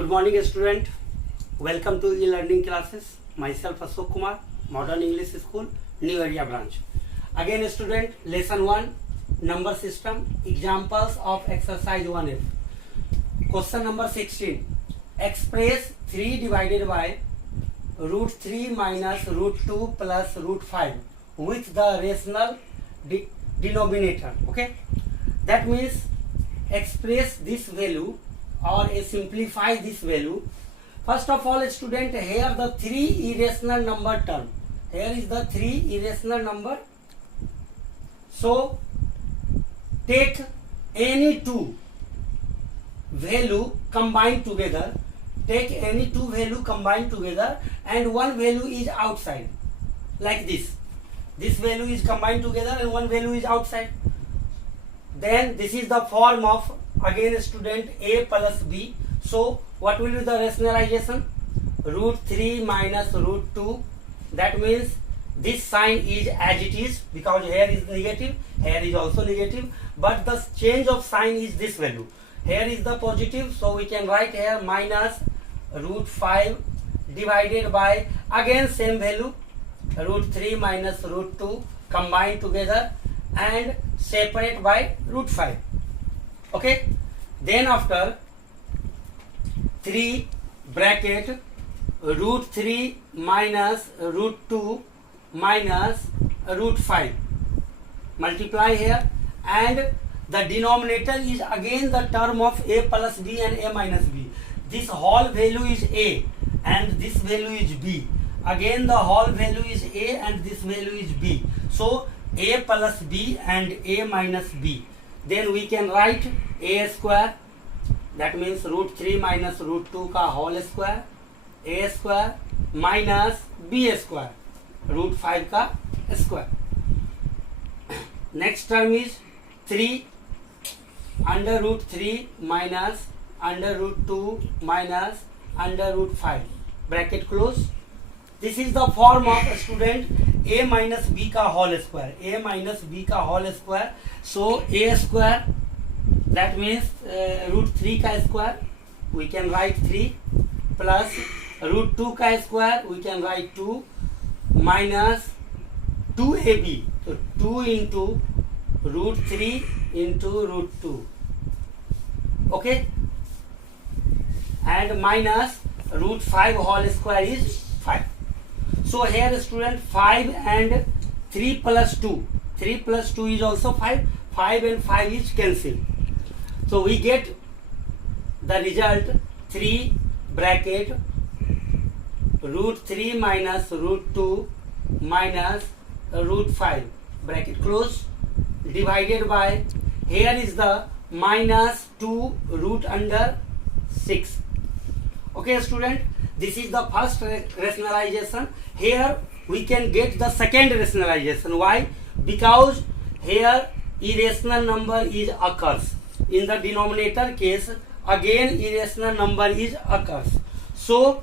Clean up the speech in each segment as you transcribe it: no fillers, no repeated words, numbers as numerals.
Good morning, student. Welcome to e-learning classes. Myself Ashok Kumar, Modern English School, New Area Branch. Again, student, lesson 1, number system, examples of exercise 1F. Question number 16. Express 3 divided by root 3 minus root 2 plus root 5 with the rational denominator. Okay, that means express this value or simplify this value. First of all, student, here the 3 irrational number term. Here is the 3 irrational number. So take any two value combined together. Take any two value combined together, and one value is outside, like this. This value is combined together and one value is outside. Then this is the form of, again, student, a plus b. So what will be the rationalization? Root 3 minus root 2. That means this sign is as it is, because here is negative, here is also negative, but the change of sign is this value. Here is the positive, so we can write here minus root 5 divided by, again same value, root 3 minus root 2 combined together and separate by root 5. Okay, then after 3 bracket root 3 minus root 2 minus root 5, multiply here, and the denominator is again the term of a plus b and a minus b. This whole value is a and this value is b. Again the whole value is a and this value is b. So a plus b and a minus b. Then we can write a square, that means root 3 minus root 2 का whole square, a square minus b square, root 5 का square. Next term is 3 under root 3 minus under root 2 minus under root 5, bracket close. This is the form of, student, a minus b का whole square, a minus b का whole square. So a square, that means root 3 का square, we can write 3, plus root 2 का square, we can write 2, minus 2ab, so 2 into root 3 into root 2. Okay, and minus root 5 whole square is 5. So here, student, 5 and 3 plus 2. 3 plus 2 is also 5. 5 and 5 is cancelled. So we get the result 3 bracket root 3 minus root 2 minus root 5, bracket close, divided by, here is the minus 2 root under 6. Okay, student, this is the first rationalization. Here we can get the second rationalization. Why? Because here irrational number is occurs. In the denominator case, again irrational number is occurs. So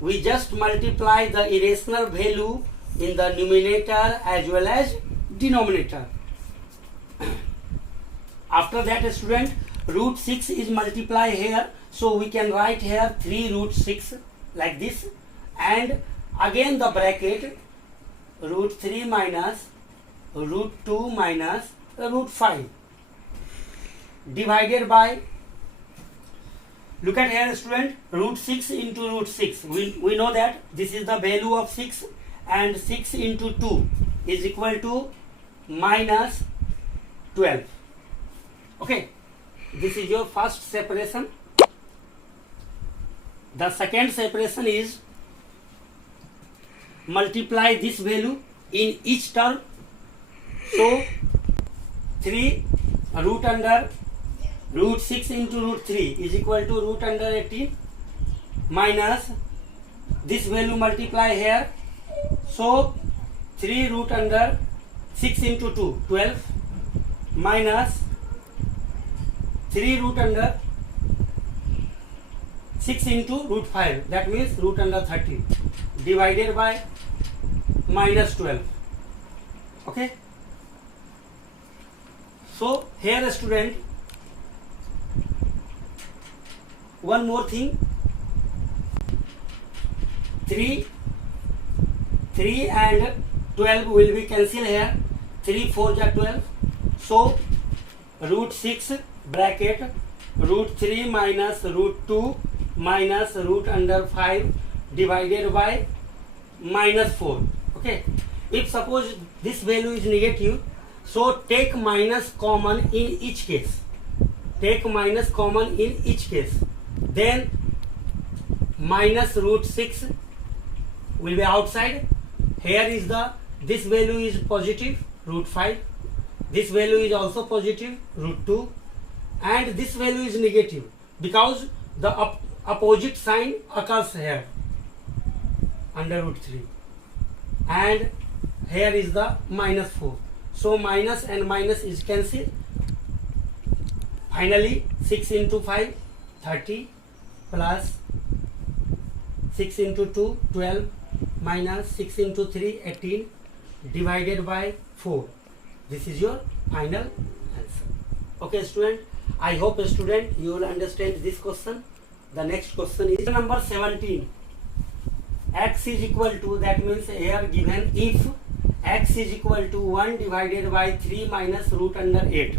we just multiply the irrational value in the numerator as well as denominator. After that, student, root 6 is multiplied here, so we can write here 3 root 6 like this, and again the bracket root 3 minus root 2 minus root 5, divided by, look at here, student, root 6 into root 6. We know that this is the value of 6, and 6 into 2 is equal to minus 12. Okay, this is your first separation. The second separation is multiply this value in each term. So 3 root under root 6 into root 3 is equal to root under 18 minus this value multiply here. So 3 root under 6 into 2, 12, minus 3 root under 6 into root 5, that means root under 13, divided by minus 12. Okay, so here, student, one more thing, 3 and 12 will be cancelled here. 3 4 ja 12. So root 6 bracket root 3 minus root 2 minus root under 5 divided by minus 4. Okay, if suppose this value is negative, so take minus common in each case. Take minus common in each case. Then minus root 6 will be outside. Here is this value is positive, root 5. This value is also positive, root 2. And this value is negative because the opposite sign occurs here, under root 3. And here is the minus 4. So minus and minus is cancelled. Finally 6 into 5 30 plus 6 into 2 12 minus 6 into 3 18 divided by 4. This is your final answer. Okay student, I hope student you will understand this question. The next question is number 17. X is equal to, that means here given if x is equal to 1 divided by 3 minus root under 8.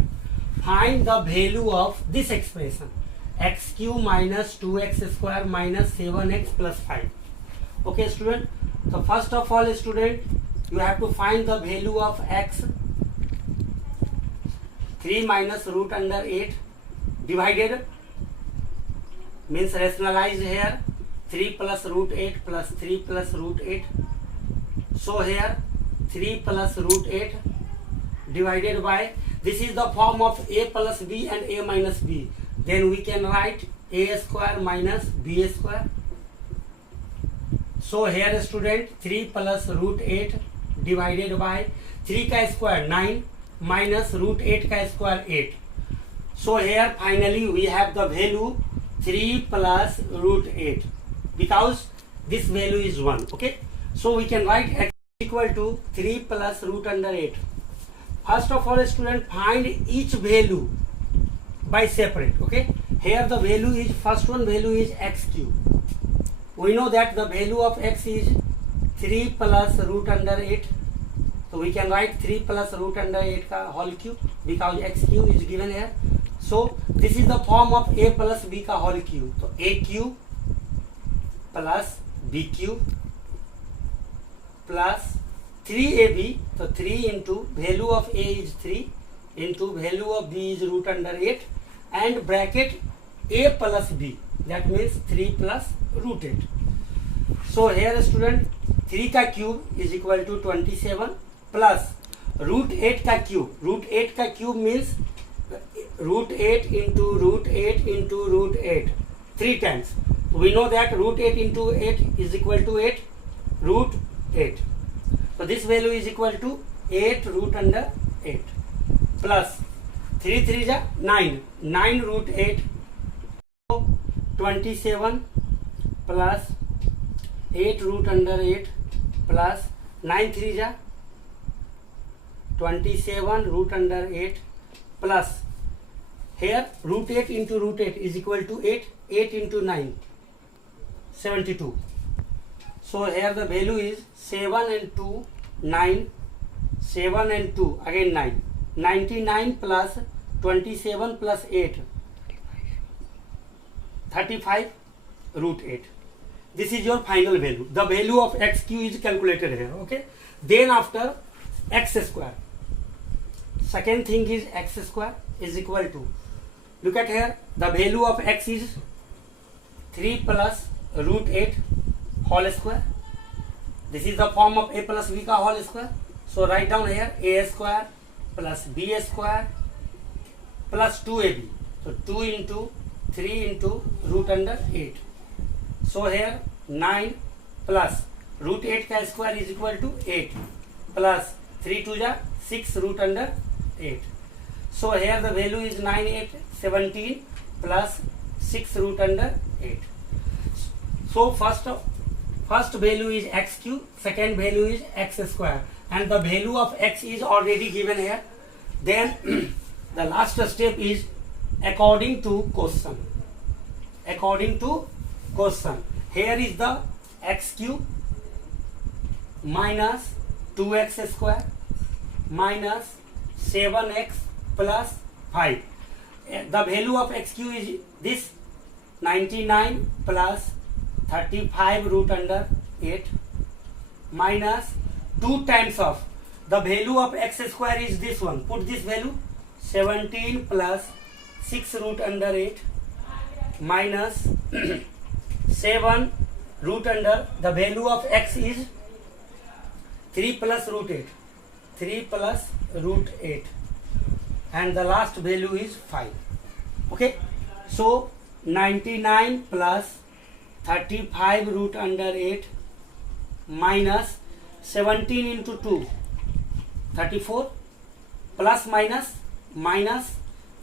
Find the value of this expression, x cube minus 2x square minus 7x plus 5. Okay student, so first of all student, you have to find the value of x, 3 minus root under 8 divided means rationalized here, 3 plus root 8 plus 3 plus root 8. So here 3 plus root 8 divided by, this is the form of a plus b and a minus b. Then we can write a square minus b square. So here student 3 plus root 8 divided by 3 का square 9 minus root 8 का square 8. So here finally we have the value 3 plus root 8 because this value is 1. Okay, so we can write x equal to 3 plus root under 8. First of all student, find each value by separate. Okay, here the value is, first one value is x cube. We know that the value of x is 3 plus root under 8. So we can write 3 plus root under 8 ka whole cube because x cube is given here. So this is the form of a plus b ka whole cube. So a cube plus b cube plus 3ab. So 3 into value of a is 3 into value of b is root under 8 and bracket a plus b, that means 3 plus root 8. So here student 3 ka cube is equal to 27 plus root 8 ka cube. Root 8 ka cube means root 8 into root 8 into root 8 3 times. We know that root 8 into 8 is equal to 8 root 8. So this value is equal to 8 root under 8 plus 3 3 ja 9, 9 root 8. So 27 plus 8 root under 8 plus 9 3 ja 27 root under 8 plus here root 8 into root 8 is equal to 8. 8 into 9 72. So here the value is 7 and 2 9, 7 and 2 again 9, 99 plus 27 plus 8 35 root 8. This is your final value. The value of x cube is calculated here. Okay, then after x square, second thing is x square is equal to, look at here, the value of x is 3 plus root 8 whole square. This is the form of a plus b ka whole square. So write down here a square plus b square plus 2ab. So 2 into 3 into root under 8. So here 9 plus root 8 ka square is equal to 8 plus 3 2 ja 6 root under 8. So here the value is 9 8 17 plus 6 root under 8. So first value is x cube, second value is x square, and the value of x is already given here. Then the last step is according to question. according to question. Here is the x cube minus 2x square minus 7x plus 5. The value of x cube is this 99 plus 35 root under 8 minus 2 times of the value of x square is this one. Put this value 17 plus 6 root under 8 minus 7 root under the value of x is 3 plus root 8. 3 plus root 8 and the last value is 5. Okay, so 99 plus 35 root under 8 minus 17 into 2 34 plus minus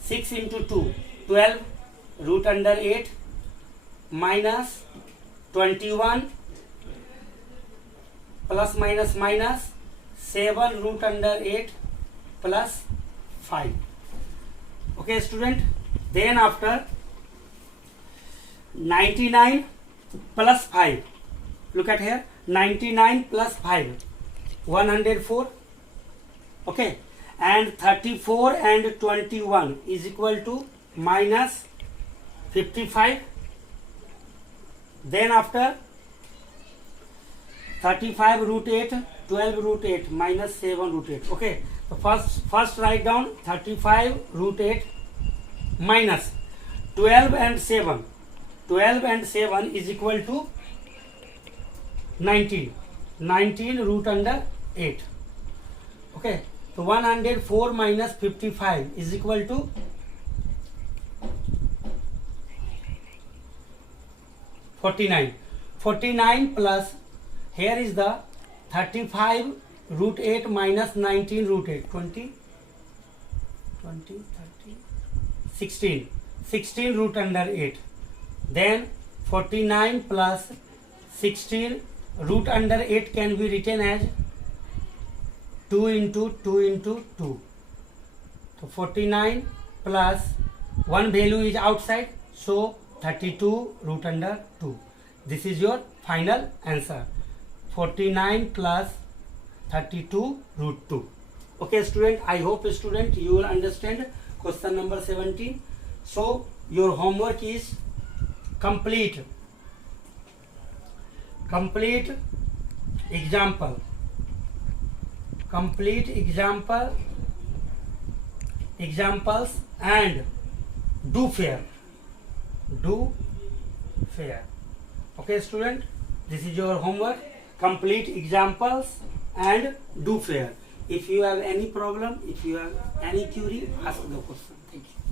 6 into 2 12 root under 8 minus 21 plus minus 7 root under 8 plus 5. Okay student, then after 99 plus 5, look at here, 99 plus 5 104. Okay, and 34 and 21 is equal to minus 55. Then after 35 root 8 12 root 8 minus 7 root 8. Okay, so first write down 35 root 8 minus 12 and 7. 12 and 7 is equal to 19 root under 8. Okay, so 104 minus 55 is equal to 49. 49 plus, here is the 35 root 8 minus 19 root 8, 20, 30, 16, 16 root under 8. Then 49 plus 16 root under 8 can be written as 2 into 2 into 2. So 49 plus one value is outside, so 32 root under 2. This is your final answer. 49 plus 32 root 2. Okay student, I hope student you will understand question number 17. So your homework is complete examples and do fair. Okay student, this is your homework. Complete examples and do fair. If you have any problem, if you have any query, ask the question. Thank you.